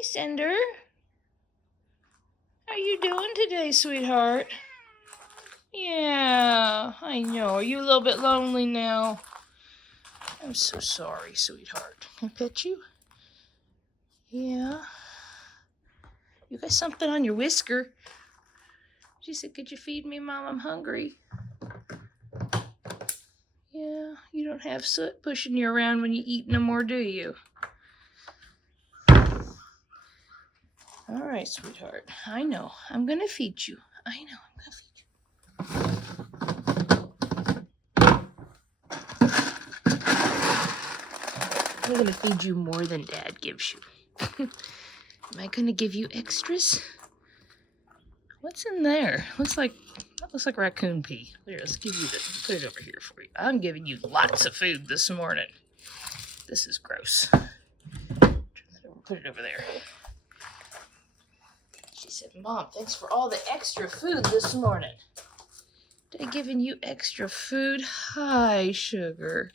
Hi, Cinder. How you doing today, sweetheart? Yeah, I know. Are you a little bit lonely now? I'm so sorry, sweetheart. Can I pet you? Yeah. You got something on your whisker. She said, could you feed me, Mom? I'm hungry. Yeah, you don't have soot pushing you around when you eat no more, do you? All right, sweetheart. I know. I'm going to feed you. I know. I'm going to feed you. I'm going to feed you more than Dad gives you. Am I going to give you extras? What's in there? That looks like raccoon pee. Here, let's give you this. Put it over here for you. I'm giving you lots of food this morning. This is gross. Put it over there. She said, Mom, thanks for all the extra food this morning. They're giving you extra food? Hi, sugar.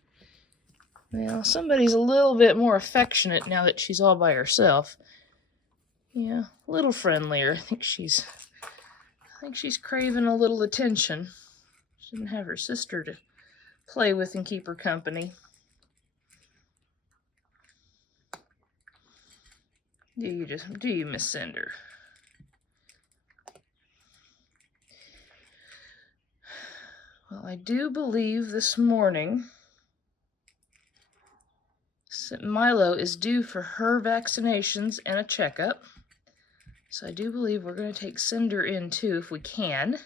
Well, somebody's a little bit more affectionate now that she's all by herself. Yeah, a little friendlier. I think she's craving a little attention. She didn't have her sister to play with and keep her company. Do you miss Cinder? Well, I do believe this morning Milo is due for her vaccinations and a checkup. So I do believe we're going to take Cinder in too if we can.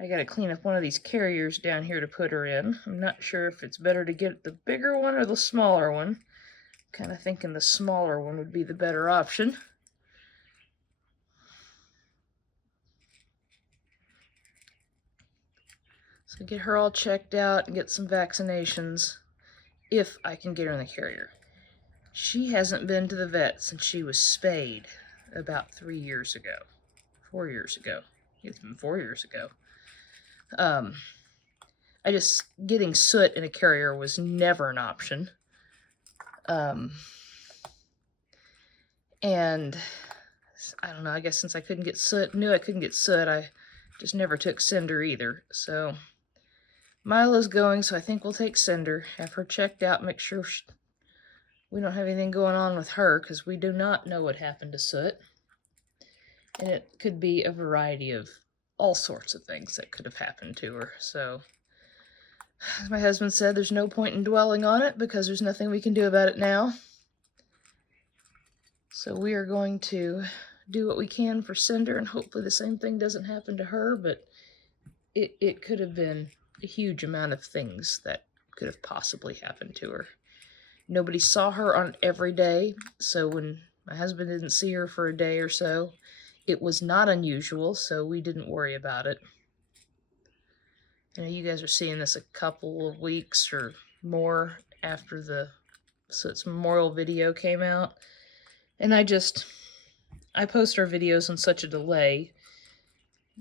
I got to clean up one of these carriers down here to put her in. I'm not sure if it's better to get the bigger one or the smaller one. Kind of thinking the smaller one would be the better option. So get her all checked out and get some vaccinations if I can get her in the carrier. She hasn't been to the vet since she was spayed about 3 years ago. 4 years ago. It's been 4 years ago. Getting soot in a carrier was never an option. And I don't know, I guess since I couldn't get soot, I just never took Cinder either. So Milo's going, so I think we'll take Cinder, have her checked out, make sure we don't have anything going on with her, because we do not know what happened to Soot. And it could be a variety of all sorts of things that could have happened to her. So, as my husband said, there's no point in dwelling on it, because there's nothing we can do about it now. So we are going to do what we can for Cinder, and hopefully the same thing doesn't happen to her, but it could have been a huge amount of things that could have possibly happened to her. Nobody saw her on every day, so when my husband didn't see her for a day or so, it was not unusual, so we didn't worry about it. I know you guys are seeing this a couple of weeks or more after the Soot's memorial video came out, and I post our videos on such a delay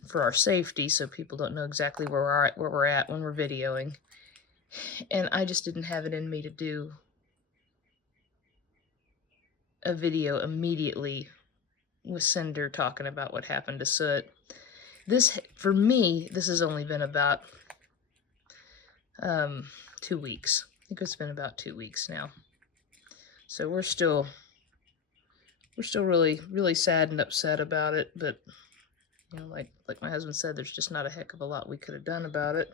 for our safety, so people don't know exactly where we're at when we're videoing, and I just didn't have it in me to do a video immediately with Cinder talking about what happened to Soot. For me, this has only been about 2 weeks. I think it's been about 2 weeks now. So we're still really, really sad and upset about it, but you know, like my husband said, there's just not a heck of a lot we could have done about it.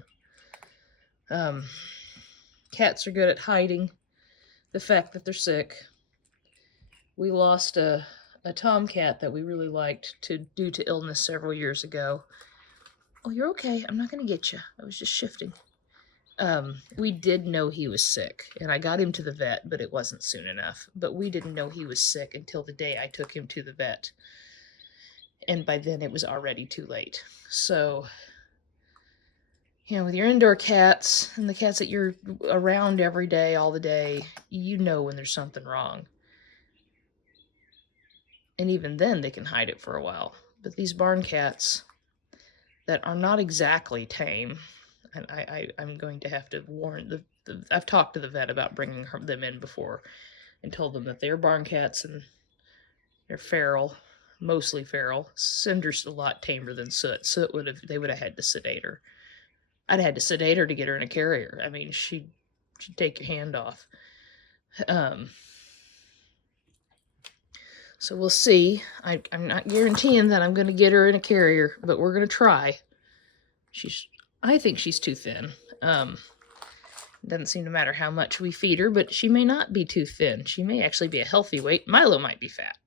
Cats are good at hiding the fact that they're sick. We lost a tomcat that we really liked due to illness several years ago. Oh, you're okay. I'm not going to get you. I was just shifting. We did know he was sick, and I got him to the vet, but it wasn't soon enough. But we didn't know he was sick until the day I took him to the vet. And by then it was already too late. So, you know, with your indoor cats and the cats that you're around every day, all the day, you know when there's something wrong. And even then, they can hide it for a while. But these barn cats that are not exactly tame, and I'm going to have to warn I've talked to the vet about bringing them in before and told them that they're barn cats and They're feral, mostly feral. Cinder's a lot tamer than Soot. Soot they would have had to sedate her. I'd had to sedate her to get her in a carrier. I mean, she'd take your hand off. So we'll see. I'm not guaranteeing that I'm going to get her in a carrier, but we're going to try. I think she's too thin. Doesn't seem to matter how much we feed her, but she may not be too thin. She may actually be a healthy weight. Milo might be fat.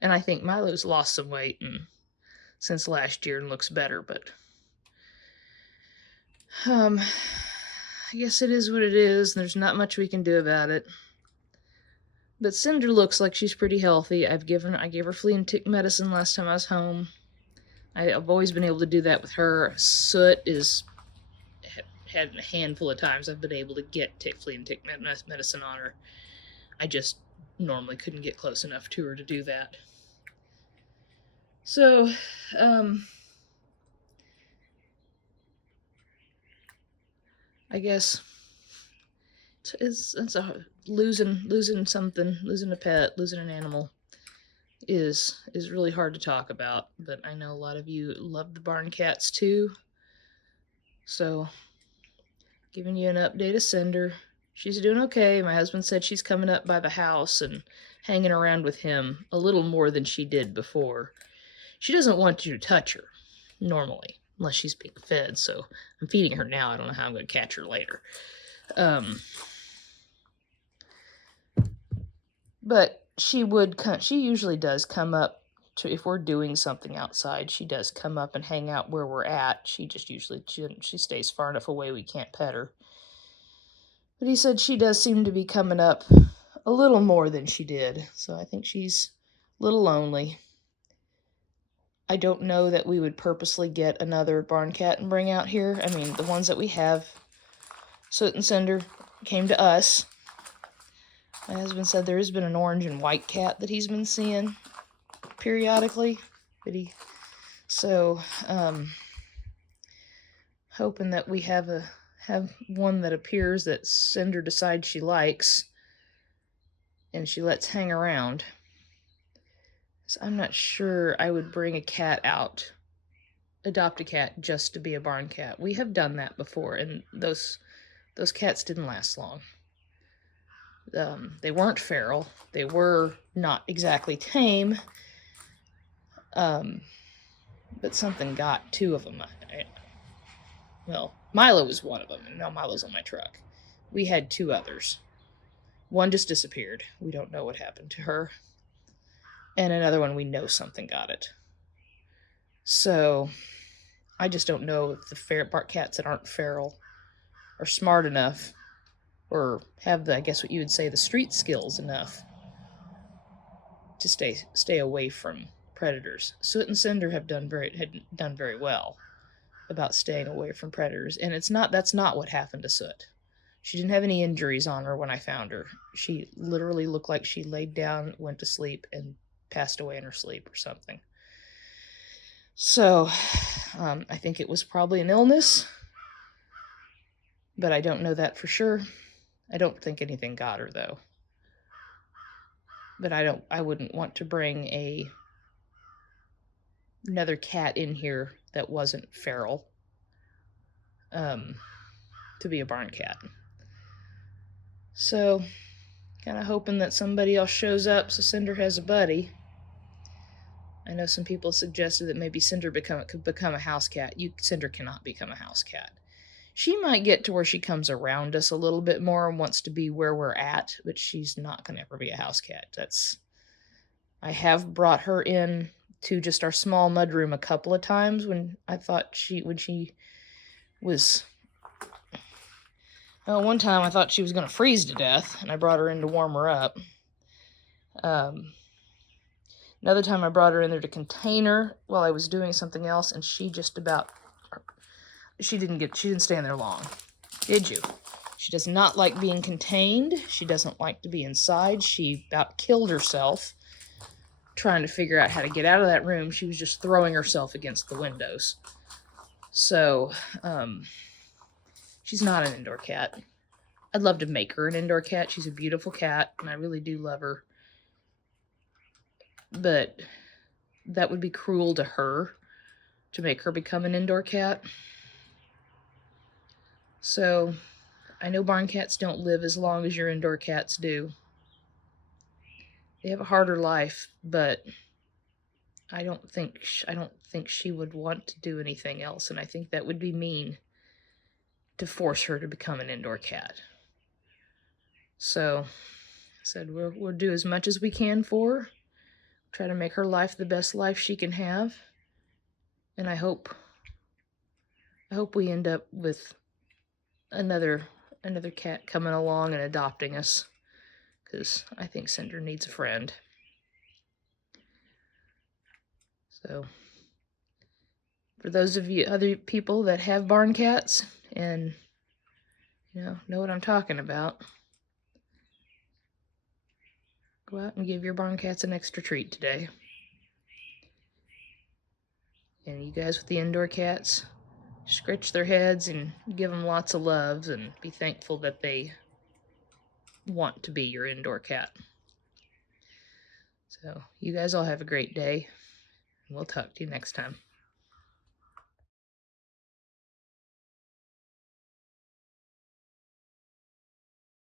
And I think Milo's lost some weight since last year and looks better, but I guess it is what it is. There's not much we can do about it. But Cinder looks like she's pretty healthy. I gave her flea and tick medicine last time I was home. I've always been able to do that with her. Soot had a handful of times I've been able to get flea and tick medicine on her. I just normally couldn't get close enough to her to do that. So, I guess it's losing something, losing a pet, losing an animal is really hard to talk about. But I know a lot of you love the barn cats too. So, giving you an update of Cinder. She's doing okay. My husband said she's coming up by the house and hanging around with him a little more than she did before. She doesn't want you to touch her, normally, unless she's being fed, so I'm feeding her now. I don't know how I'm going to catch her later. But she usually does come up to, if we're doing something outside, she does come up and hang out where we're at. She just she stays far enough away we can't pet her. But he said she does seem to be coming up a little more than she did, so I think she's a little lonely. I don't know that we would purposely get another barn cat and bring out here. I mean, the ones that we have, Soot and Cinder, came to us. My husband said there has been an orange and white cat that he's been seeing periodically. Hoping that we have one that appears that Cinder decides she likes and she lets hang around. So I'm not sure I would bring a cat out, adopt a cat just to be a barn cat. We have done that before, and those cats didn't last long. They weren't feral. They were not exactly tame. But something got two of them. Milo was one of them, and now Milo's on my truck. We had two others. One just disappeared. We don't know what happened to her. And another one, we know something got it. So, I just don't know if the bark cats that aren't feral are smart enough, or have I guess what you would say, the street skills enough to stay away from predators. Soot and Cinder had done very well about staying away from predators, and that's not what happened to Soot. She didn't have any injuries on her when I found her. She literally looked like she laid down, went to sleep, and passed away in her sleep or something. So, I think it was probably an illness, but I don't know that for sure. I don't think anything got her, though. But I wouldn't want to bring another cat in here that wasn't feral, to be a barn cat. So, kind of hoping that somebody else shows up so Cinder has a buddy. I know some people suggested that maybe Cinder could become a house cat. Cinder cannot become a house cat. She might get to where she comes around us a little bit more and wants to be where we're at, but she's not going to ever be a house cat. I have brought her in to just our small mudroom a couple of times when she was... Well, one time I thought she was going to freeze to death, and I brought her in to warm her up. Another time I brought her in there to contain her while I was doing something else, and she didn't stay in there long. Did you? She does not like being contained. She doesn't like to be inside. She about killed herself trying to figure out how to get out of that room. She was just throwing herself against the windows. So, she's not an indoor cat. I'd love to make her an indoor cat. She's a beautiful cat, and I really do love her. but that would be cruel to her to make her become an indoor cat. So I know barn cats don't live as long as your indoor cats do. They have a harder life, but I don't think she would want to do anything else, and I think that would be mean to force her to become an indoor cat. So I said we'll do as much as we can for her, try to make her life the best life she can have, and I hope we end up with another cat coming along and adopting us, because I think Cinder needs a friend. So for those of you other people that have barn cats and know what I'm talking about, go out and give your barn cats an extra treat today. And you guys with the indoor cats, scratch their heads and give them lots of loves and be thankful that they want to be your indoor cat. So you guys all have a great day, and we'll talk to you next time.